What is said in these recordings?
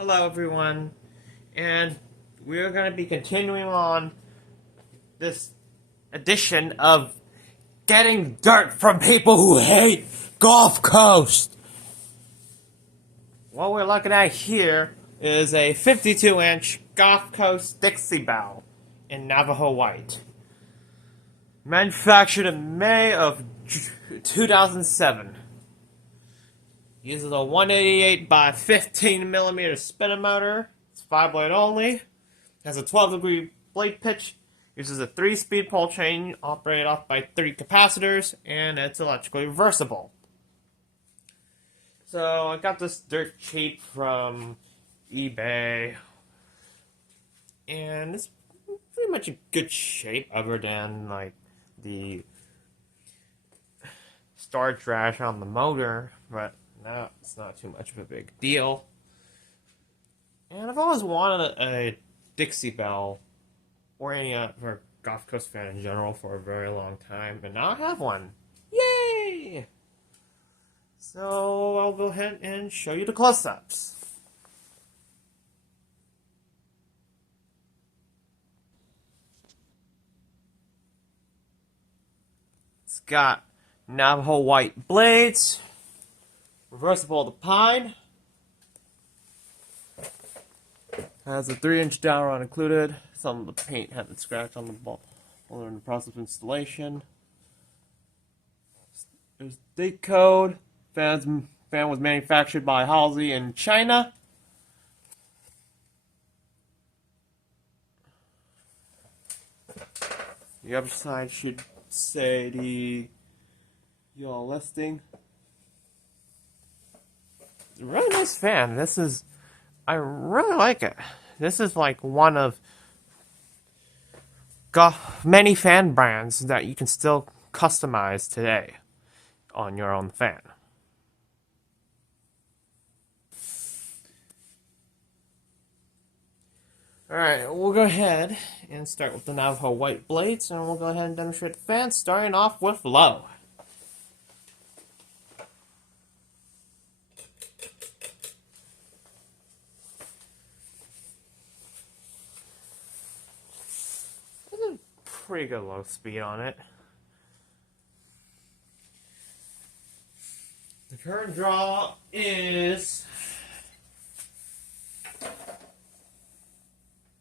Hello, everyone, and we're going to be continuing on this edition of getting dirt from people who hate Gulf Coast. What we're looking at here is a 52-inch Gulf Coast Dixie Belle in Navajo White, manufactured in May of 2007. Uses a 188 by 15 millimeter spinner motor. It's 5-blade only. Has a 12-degree blade pitch. Uses a 3-speed pole chain operated off by 3 capacitors, and it's electrically reversible. So I got this dirt cheap from eBay, and it's pretty much in good shape, other than like the starch rash on the motor, but no, it's not too much of a big deal. And I've always wanted a Dixie Belle, or any other Gulf Coast fan in general, for a very long time, and now I have one. Yay! So I'll go ahead and show you the close-ups. It's got Navajo White blades, reversible to pine, has a 3-inch downrod included. Some of the paint had been scratched on the ball while in the process of installation. There's date code. Fan was manufactured by Halsey in China. The other side should say the y'all listing. It's a really nice fan. I really like it. This is like one of many fan brands that you can still customize today on your own fan. Alright, we'll go ahead and start with the Navajo White blades, and we'll go ahead and demonstrate the fan, starting off with low. There's a pretty good low speed on it. The current draw is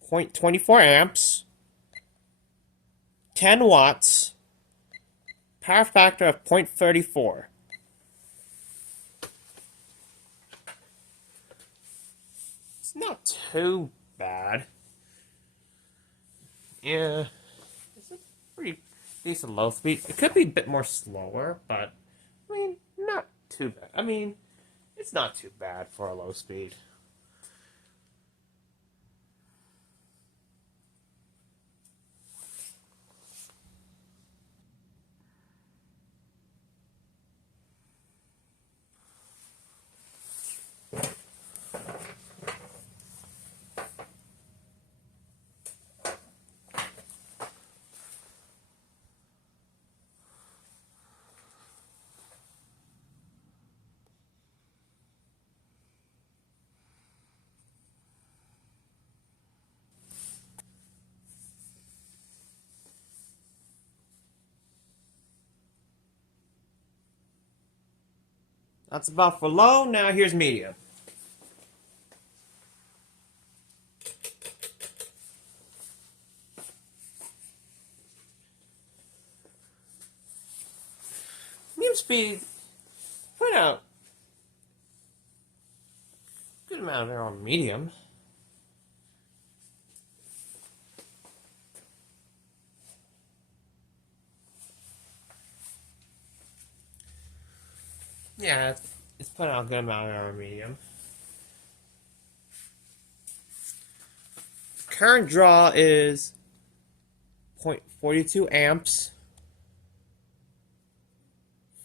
0.24 amps, 10 watts, power factor of 0.34. It's not too bad. Yeah, it's a pretty decent low speed. It could be a bit more slower, but I mean, not too bad. I mean, it's not too bad for a low speed. That's about for low. Now here's medium. Medium speed, point out, good amount there on medium. Yeah, it's putting out a good amount there on medium. Current draw is 0.42 amps.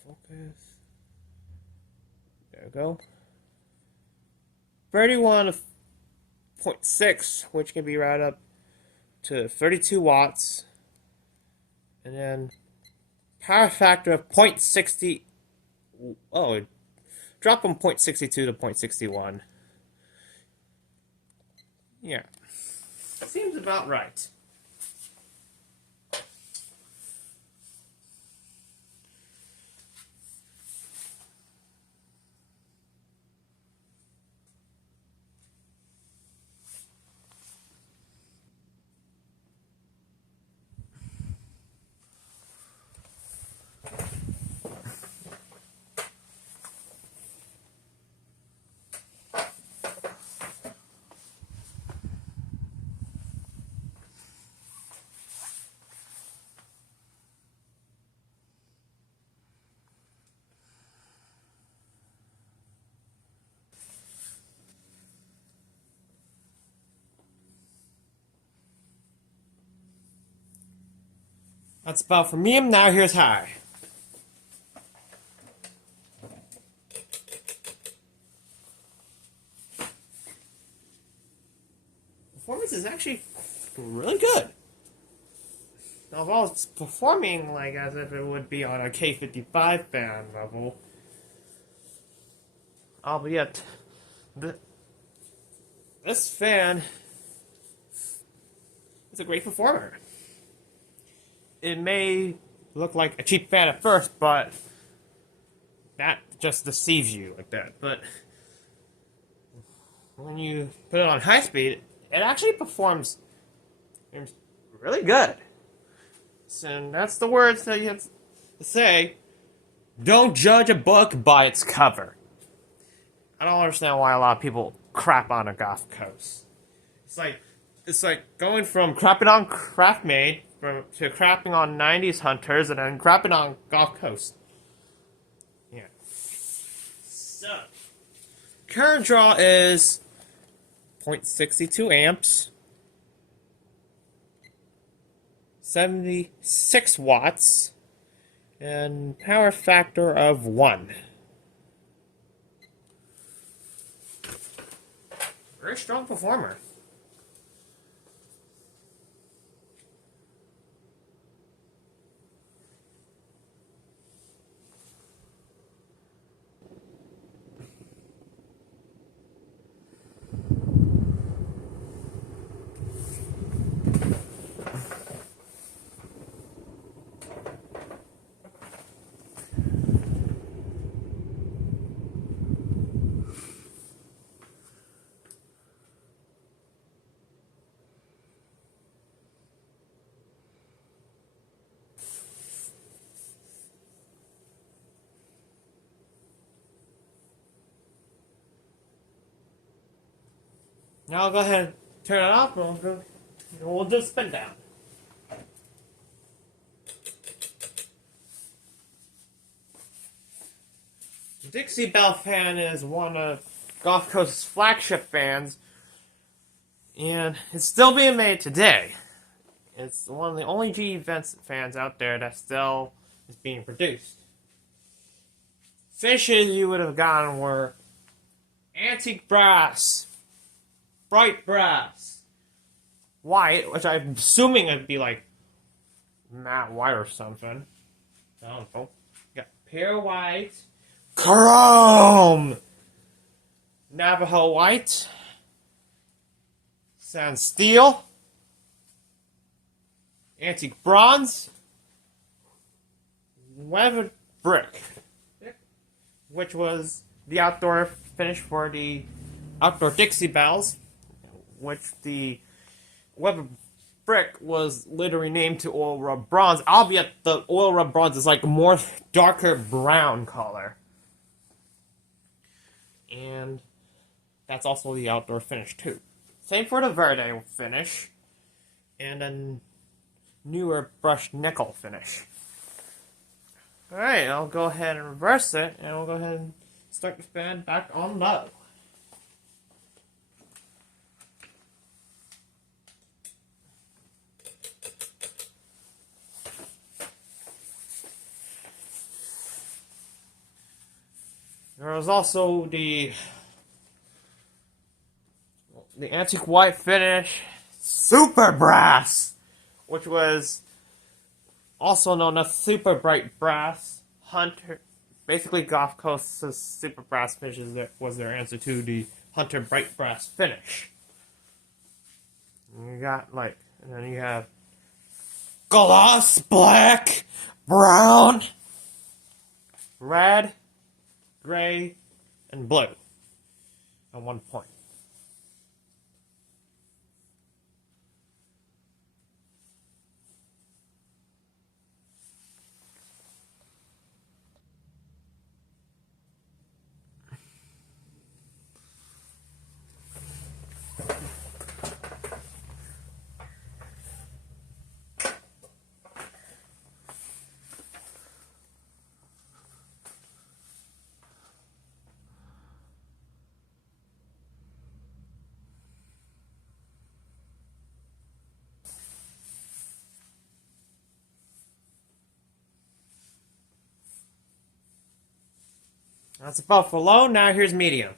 Focus. There we go. 31.6, which can be right up to 32 watts. And then power factor of 0.60. Oh, it dropped from 0.62 to 0.61. Yeah. Seems about right. That's about for me. Now here's high. Performance is actually really good. Although it's performing like as if it would be on a K55 fan level, albeit this fan is a great performer. It may look like a cheap fan at first, but that just deceives you like that. But when you put it on high speed, it actually performs really good. And that's the words that you have to say. Don't judge a book by its cover. I don't understand why a lot of people crap on a Gulf Coast. It's like going from crapping on Craftmade to crapping on 90s Hunters and then crapping on Gulf Coast. Yeah. So, current draw is 0.62 amps, 76 watts, and power factor of 1. Very strong performer. Now I'll go ahead and turn it off and we'll just spin down. The Dixie Belle fan is one of Gulf Coast's flagship fans, and it's still being made today. It's one of the only GE fans out there that still is being produced. Finishes you would have gotten were antique brass, bright brass, white, which I'm assuming would be like matte white or something. I don't know. You got pure white, chrome, Navajo White, sand steel, antique bronze, weathered brick, which was the outdoor finish for the outdoor Dixie Belles, which the weathered brick was literally named to oil rub bronze, albeit the oil rub bronze is like a more darker brown color. And that's also the outdoor finish too. Same for the Verde finish, and a newer brushed nickel finish. Alright, I'll go ahead and reverse it, and we'll go ahead and start the fan back on low. There was also the antique white finish, super brass, which was also known as super bright brass. Hunter, basically Gulf Coast's super brass finishes was their answer to the Hunter bright brass finish. And then you have gloss black, brown, red, gray, and blue at one point. That's above for low. Now here's medium.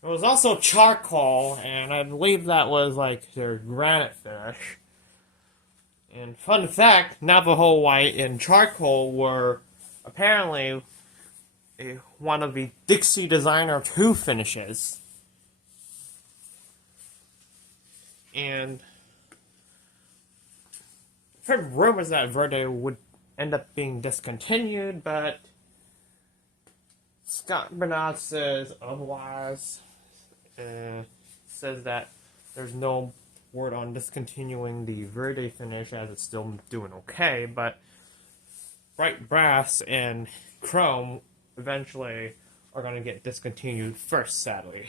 It was also charcoal, and I believe that was like their granite finish. And fun fact, Navajo White and charcoal were apparently one of the Dixie Designer 2 finishes. And I've heard rumors that Verde would end up being discontinued, but Scott Bernard says otherwise. Says that there's no word on discontinuing the Verde finish as it's still doing okay, but bright brass and chrome eventually are going to get discontinued first, sadly.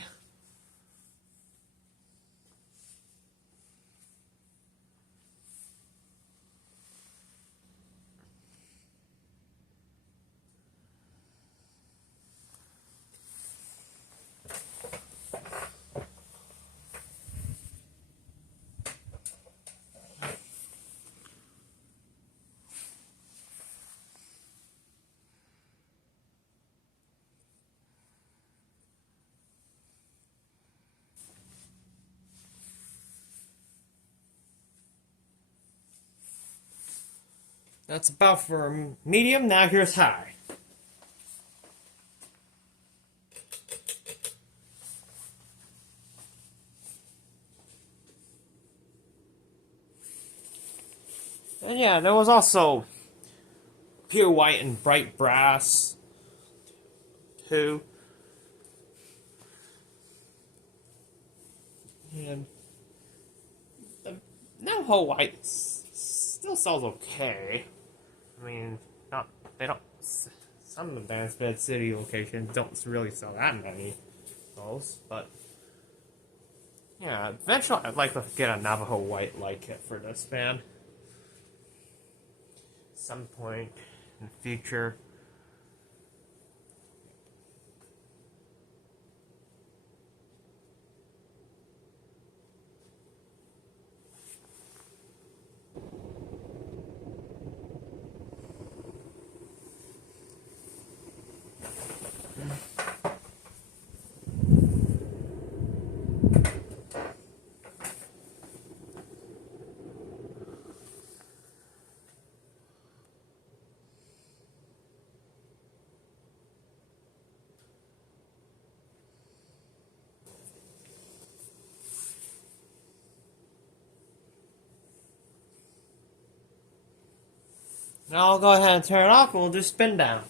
That's about for medium. Now here's high. And yeah, there was also pure white and bright brass too. And the Navajo White still sells okay. I mean, they don't. Some of the Advanced Bed City locations don't really sell that many those, but yeah, eventually I'd like to get a Navajo White light kit for this band. Some point in the future. Now I'll go ahead and turn it off and we'll just spin down.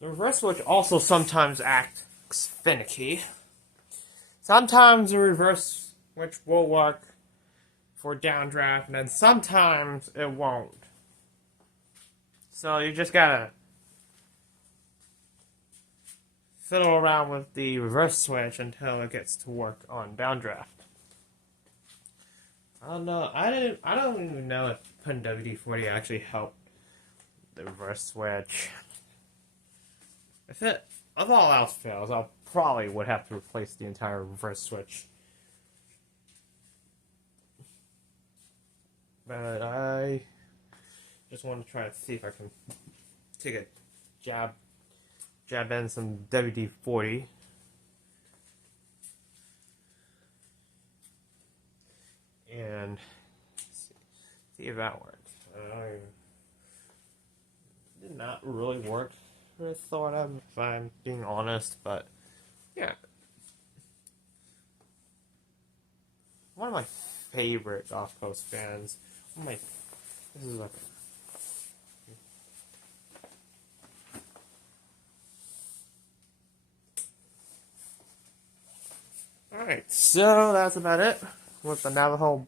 The reverse switch also sometimes acts finicky. Sometimes the reverse switch will work for downdraft, and then sometimes it won't. So you just gotta fiddle around with the reverse switch until it gets to work on downdraft. I don't know. I don't even know if putting WD-40 actually helped the reverse switch. If all else fails, I'll probably would have to replace the entire reverse switch. But I just want to try to see if I can take a jab in some WD-40. And see if that worked. Did not really work as I thought of, if I'm being honest, but yeah. One of my favorite Gulf Coast fans. This is like Alright, so that's about it with the Navajo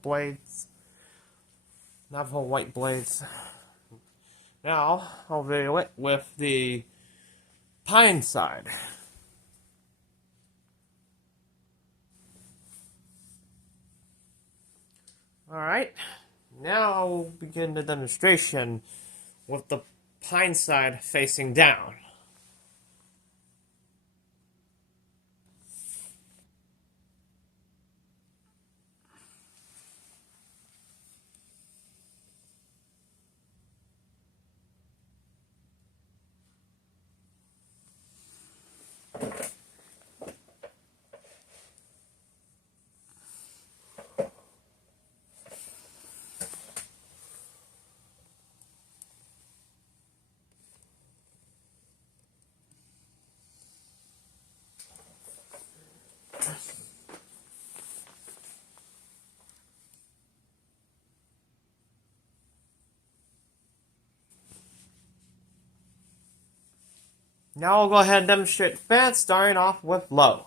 White blades. Now, I'll video it with the pine side. Alright, now I'll begin the demonstration with the pine side facing down. Now I'll go ahead and demonstrate fast, starting off with low.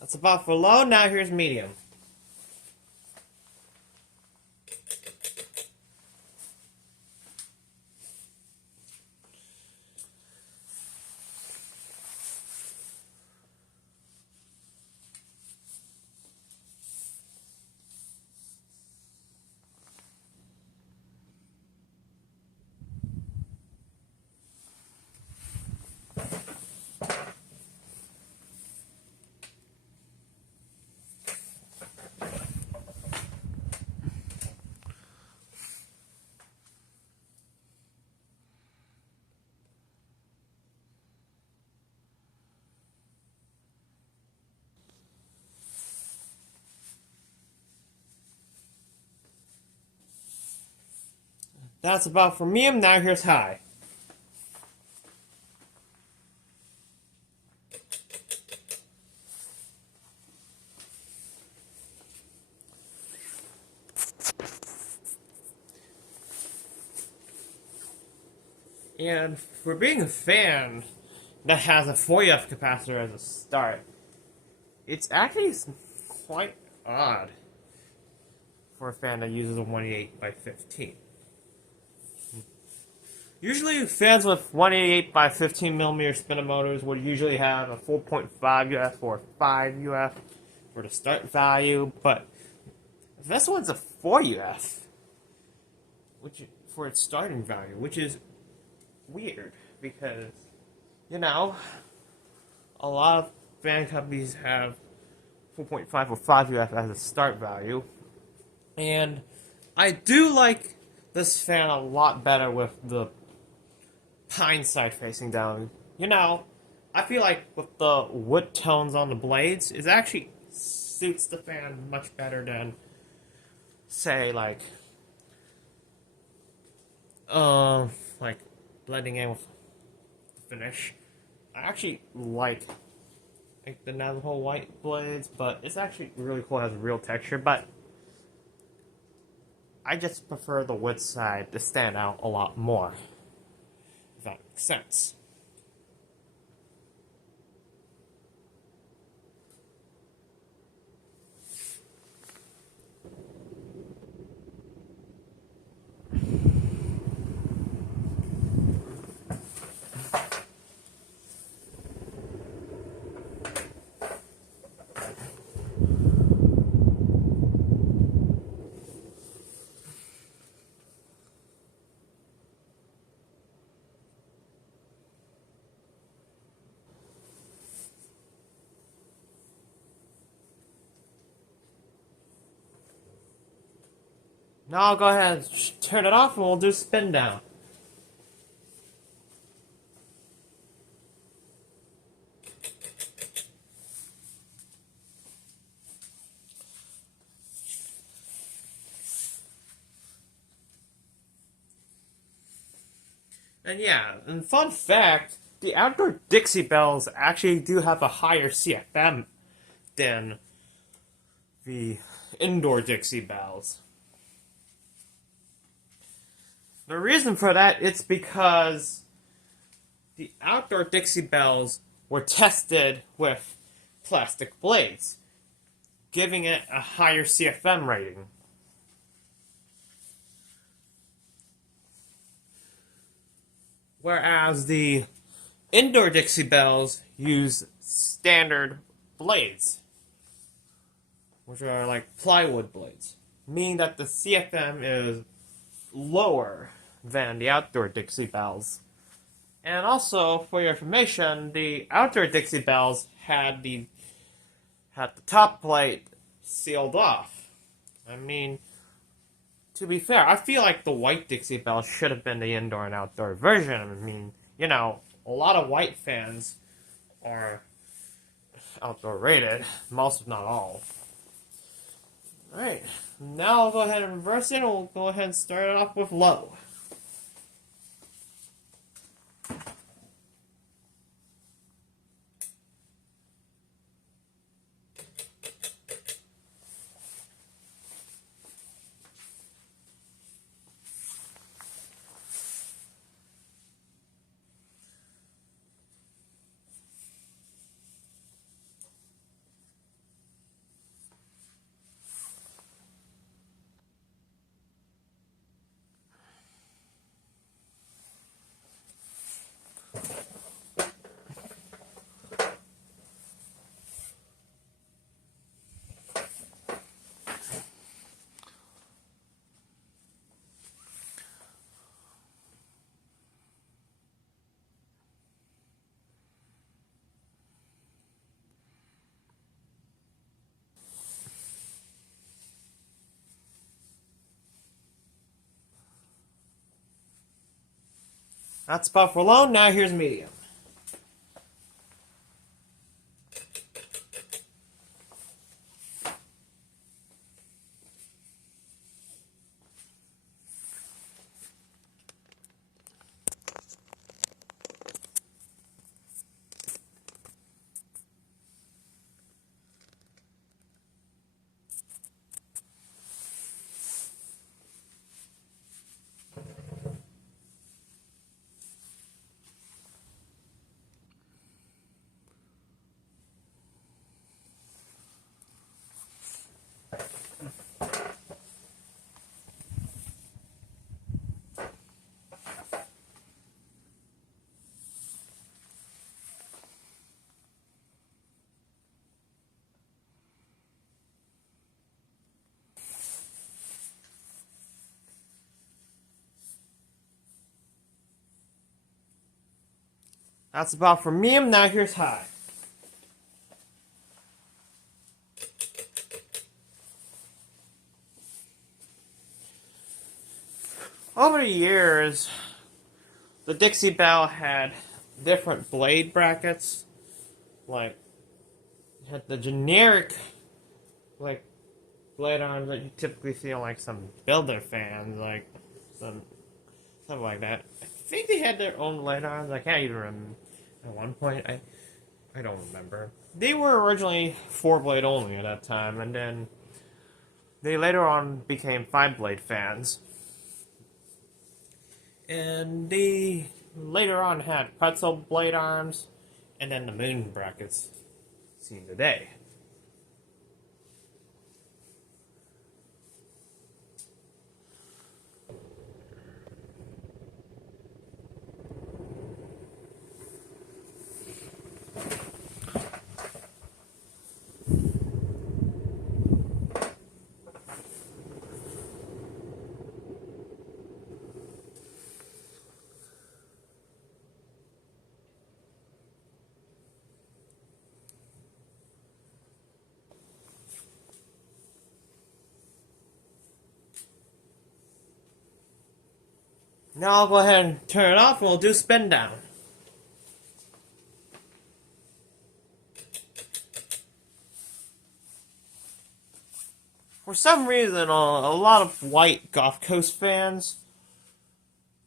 That's about for low, now here's medium. That's about for medium, now here's high. And for being a fan that has a 4UF capacitor as a start, it's actually quite odd for a fan that uses a 188 by 15. Usually fans with 188 by 15 millimeter spinner motors would usually have a 4.5 UF or 5 UF for the start value, but this one's a 4 UF which for its starting value, which is weird because, you know, a lot of fan companies have 4.5 or 5 UF as a start value, and I do like this fan a lot better with the pine side facing down. You know, I feel like with the wood tones on the blades, it actually suits the fan much better than, say, like blending in with the finish. I actually like the Navajo White blades, but it's actually really cool. It has real texture, but I just prefer the wood side to stand out a lot more. If that makes sense. Now I'll go ahead and turn it off and we'll do spin down. And yeah, and fun fact, the outdoor Dixie Bells actually do have a higher CFM than the indoor Dixie Bells. The reason for that, it's because the outdoor Dixie Bells were tested with plastic blades, giving it a higher CFM rating. Whereas the indoor Dixie Bells use standard blades, which are like plywood blades, meaning that the CFM is lower than the outdoor Dixie Bells. And also, for your information, the outdoor Dixie Bells had the top plate sealed off. I mean, to be fair, I feel like the white Dixie Bell should have been the indoor and outdoor version. I mean, you know, a lot of white fans are outdoor rated, most if not all. Alright, now I'll go ahead and reverse it, and we'll go ahead and start it off with low. That's about for low, now here's medium. That's about for medium, now here's high. Over the years, the Dixie Belle had different blade brackets. Like, it had the generic, like, blade arms that you typically see on, like, some builder fans, like, something like that. I think they had their own blade arms. I can't even remember. At one point, I don't remember. They were originally 4-blade only at that time, and then They later on became 5-blade fans. And they later on had pretzel blade arms, and then the moon brackets seen today. Now I'll go ahead and turn it off and we'll do spin down. For some reason, a lot of white Gulf Coast fans,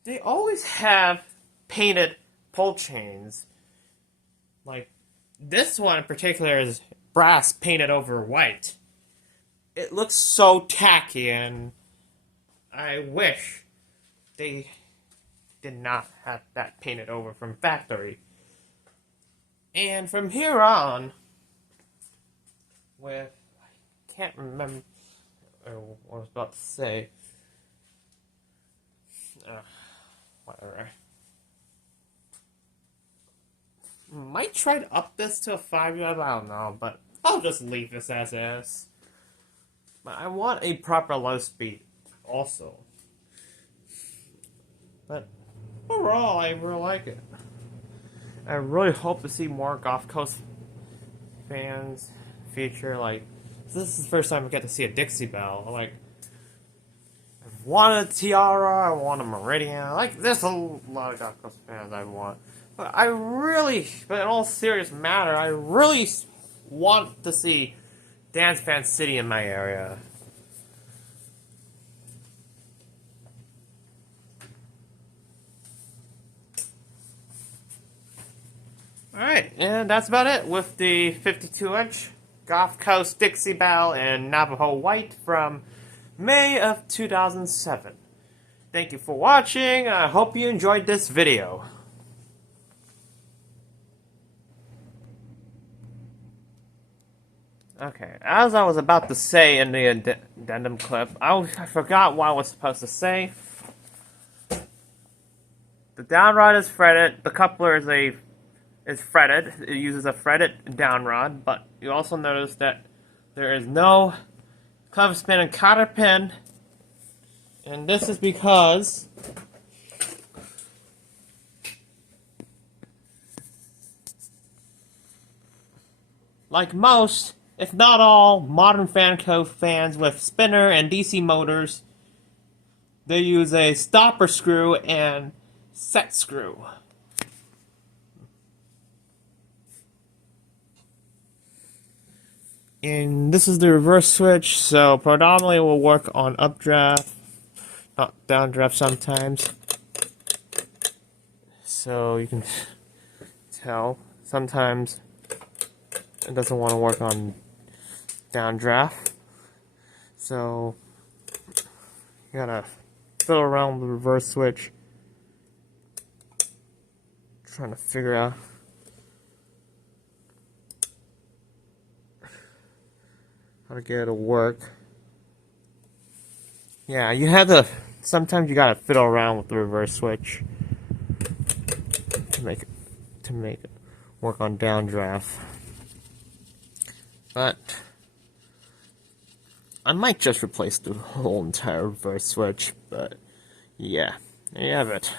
they always have painted pull chains. Like, this one in particular is brass painted over white. It looks so tacky, and I wish they did not have that painted over from factory. And from here on, with, I can't remember what I was about to say. Whatever. Might try to up this to a 5-year, I don't know, but I'll just leave this as is. But I want a proper low speed also. But overall, I really like it. I really hope to see more Gulf Coast fans feature, like, this is the first time I get to see a Dixie Belle. Like, I want a tiara, I want a meridian. Like, there's a lot of Gulf Coast fans I want. But but in all serious matter, I really want to see Dance Fan City in my area. Alright, and that's about it with the 52-inch Gulf Coast Dixie Belle and Navajo White from May of 2007. Thank you for watching. I hope you enjoyed this video. Okay, as I was about to say in the addendum clip, I forgot what I was supposed to say. The downrod is fretted, the coupler is fretted. It uses a fretted downrod, but you also notice that there is no clever spin and cotter pin, and this is because like most, if not all, modern Fanco fans with spinner and DC motors, they use a stopper screw and set screw. And this is the reverse switch, so predominantly it will work on updraft, not downdraft sometimes. So you can tell, sometimes it doesn't want to work on downdraft. So you gotta fiddle around with the reverse switch, trying to figure out how to get it to work. Yeah, you have to, sometimes you gotta fiddle around with the reverse switch to make it work on downdraft. But I might just replace the whole entire reverse switch, but yeah, there you have it.